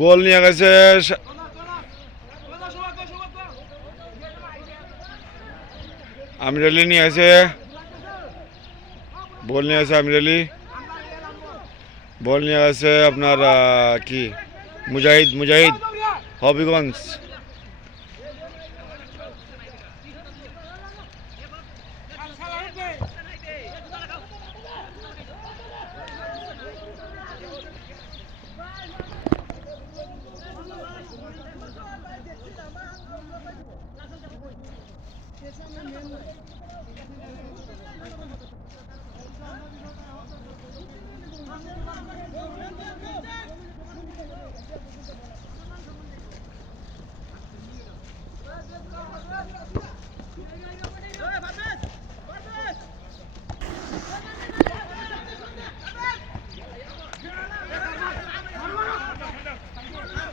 বল নিয়ে গেছে আমির আলী, নিয়ে আছে বল নিয়ে আছে আমির আলী, বল নিয়ে আছে আপনার কি মুজাহিদ, মুজাহিদ হবিগঞ্জ।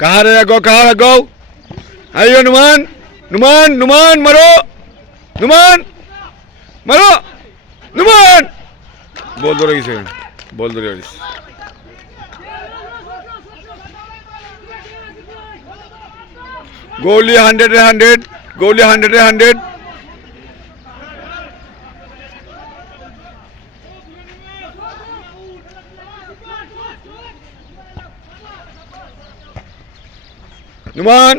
कहाँ रहे गो, कहाँ रह गो? आइयो नुमान, नुमान, नुमान मरो, नुमान मरो, नुमान बोल दो रही से, बोल दो रही। गोली 100, गोली 100। नुमान,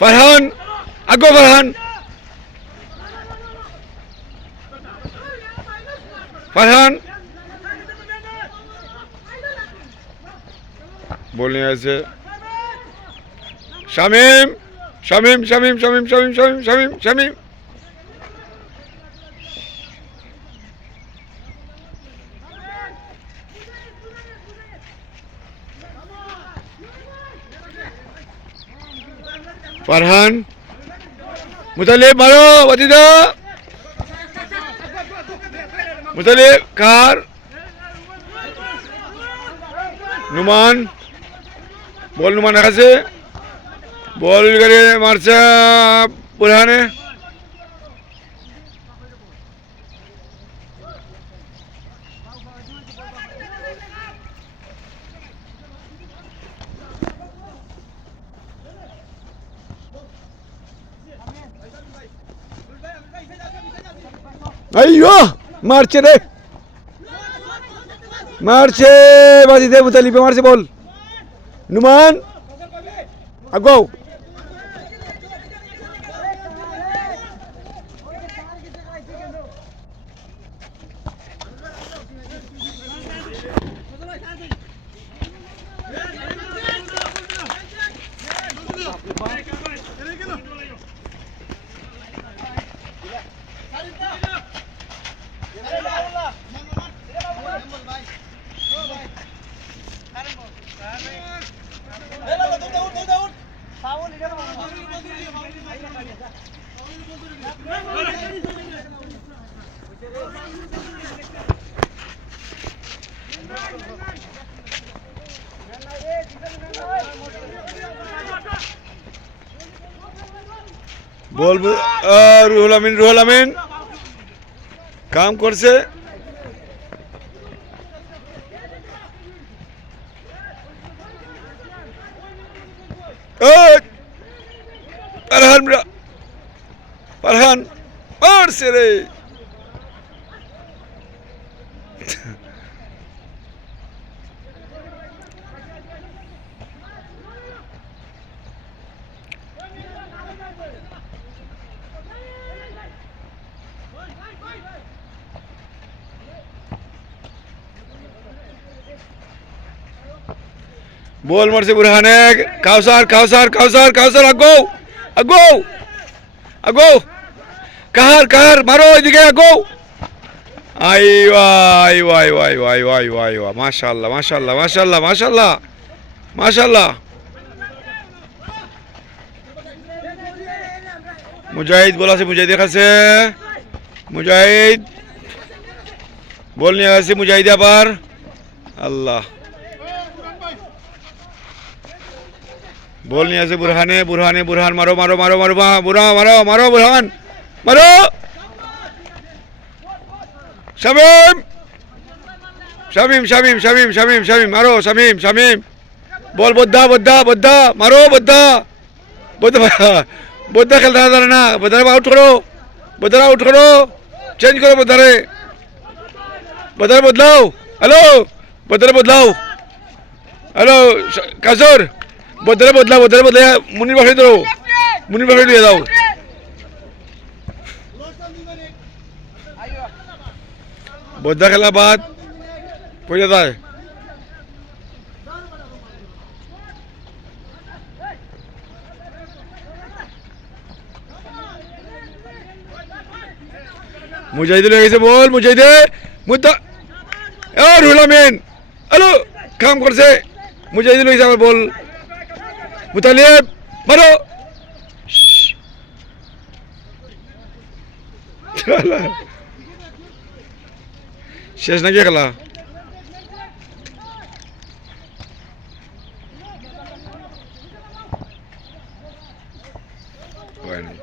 फरहान, अगो फरहान, फरहान बोलने ऐसे शमीम, शमीम, शमीम, शमीम, शमीम, शमीम, शमीम, शमीम फरहान, मुतलिब मारो, वतीदा मुतलिब कार, नुमान बोल, नुमान से बोल करे मारছে বুরহানে। अयो मारছে रे, मारছে बाजी दे, मुतलिब मारছে बोल, नुमान अगो बोल रुहुल अमीन, रुहुल अमीन काम करছে। फरहान, फरहान मारছে रे। बोल मारছে বুরহানে, কাউসার, কাউসার, কাউসার, কাউসার আগো, আগো, আগো, কাহার, কাহার মারো এদিকে আগো। আইওয়া, আইওয়া, আইওয়া, আইওয়া, আইওয়া, আইওয়া, আইওয়া, মাশাআল্লাহ, মাশাআল্লাহ, মাশাআল্লাহ, মাশাআল্লাহ, মাশাআল্লাহ। মুজাহিদ বল আছে, মুজাহিদ দেখাছে, মুজাহিদ বল নিয়ে আছে, মুজাহিদ আবার আল্লাহ বল নিয়ে আছে বুরহানে, বুরহানে, বুরহান মারো, মারো, মারো, মারো, বুরহান মারো, মারো বুরহান, মারো শামিম শামিম শামিম শামিম শামিম শামিম মারো শামিম শামিম বল বদ্দা বদ্দা বদ্দা মারো বদ্দা বদ্দা বদ্দা খেলতে জানে না বদ্দারে আউট করো বদ্দারে আউট করো চেঞ্জ করো বদ্দারে বদ্দারে বদলাও হ্যালো বদ্দারে বদলাও হ্যালো কাজর বদ্দারে বদলাও বদ্দারে বদলে মুনির বাসায় দাও মুনির বাসায় দিয়ে দাও বদ্দা খেলা বাদ পয়সা দেয় মুজাহিদুল হয়ে গেছে বল মুজাহিদে মুদ্দা রুহুল আমিন হ্যালো কাম করছে মুজাহিদুল হয়ে গেছে আমার বল মুতালিব মারো শেষ নাকি খেলা হয় নাই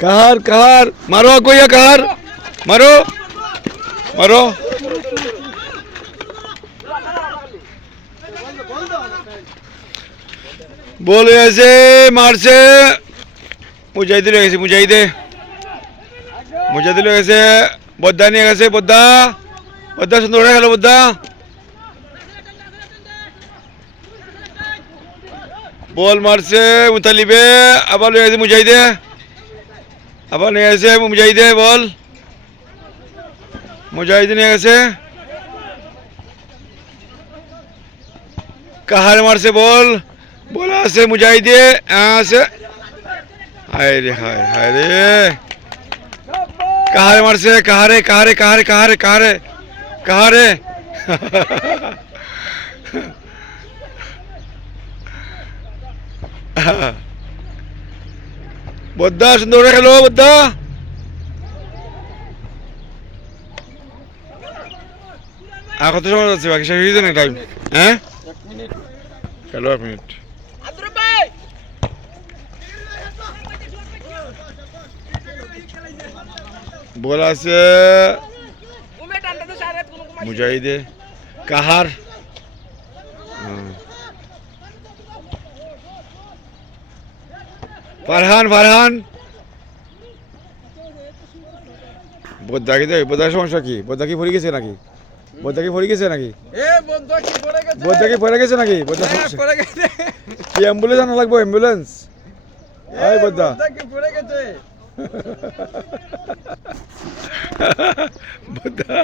कहर कहर मारो कोई कहर मारो मारो बोल ऐसे मार से मुजाहिद ऐसे मुजाहिदे मुजाहिद ऐसे बद्दा नहीं ऐसे बद्दा बद्दा सुंदर है बद्दा बॉल मार से मुतालिबे अब ऐसे मुजाहिदे अब नहीं ऐसे मुजाहिदे बॉल मुजाहिद नहीं ऐसे कहर मार से बॉल बोला से मुजाहिदे से हाय रे हाय रे कहर मार से कहरे कहरे कहरे कहरे कहरे कहरे बद्दा सुंदर खेलो बद्दा कत समय যাচ্ছে বাকি শেষ হয়ে যাবে টাইম হ্যাঁ 1 মিনিট খেলো 1 মিনিট আদর ভাই বল আছে মুজাহিদে কাহার ফারহান ফারহান বদ্দা কি বদ্দার সমস্যা কি বদ্দা কি পড়ে গেছে নাকি বদ্দা কি পড়ে গেছে নাকি বদ্দা কি পড়ে গেছে নাকি বদ্দা পড়ে গেছে কি অ্যাম্বুলেন্স আনা লাগবে অ্যাম্বুলেন্স এই বদ্দা কি পড়ে গেছে বদ্দা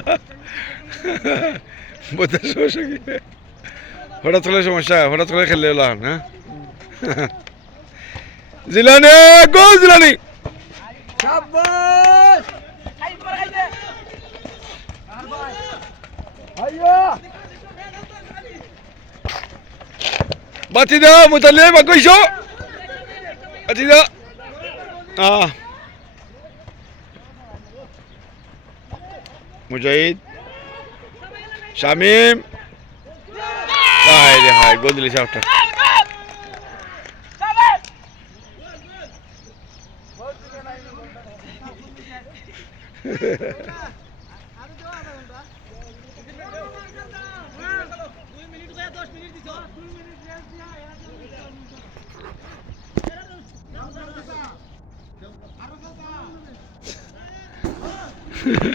বদ্দার সমস্যা কি হঠাৎ করে সমস্যা হঠাৎ করে খেললে হলো হ্যাঁ জিলানি গো জিলানি শাবাশ আইয়ো বাতি দাও মুতালিব কইছো বাতি দাও মুজাহিদ শামিম হায় রে হায় গোল দিলি সাউটা माझे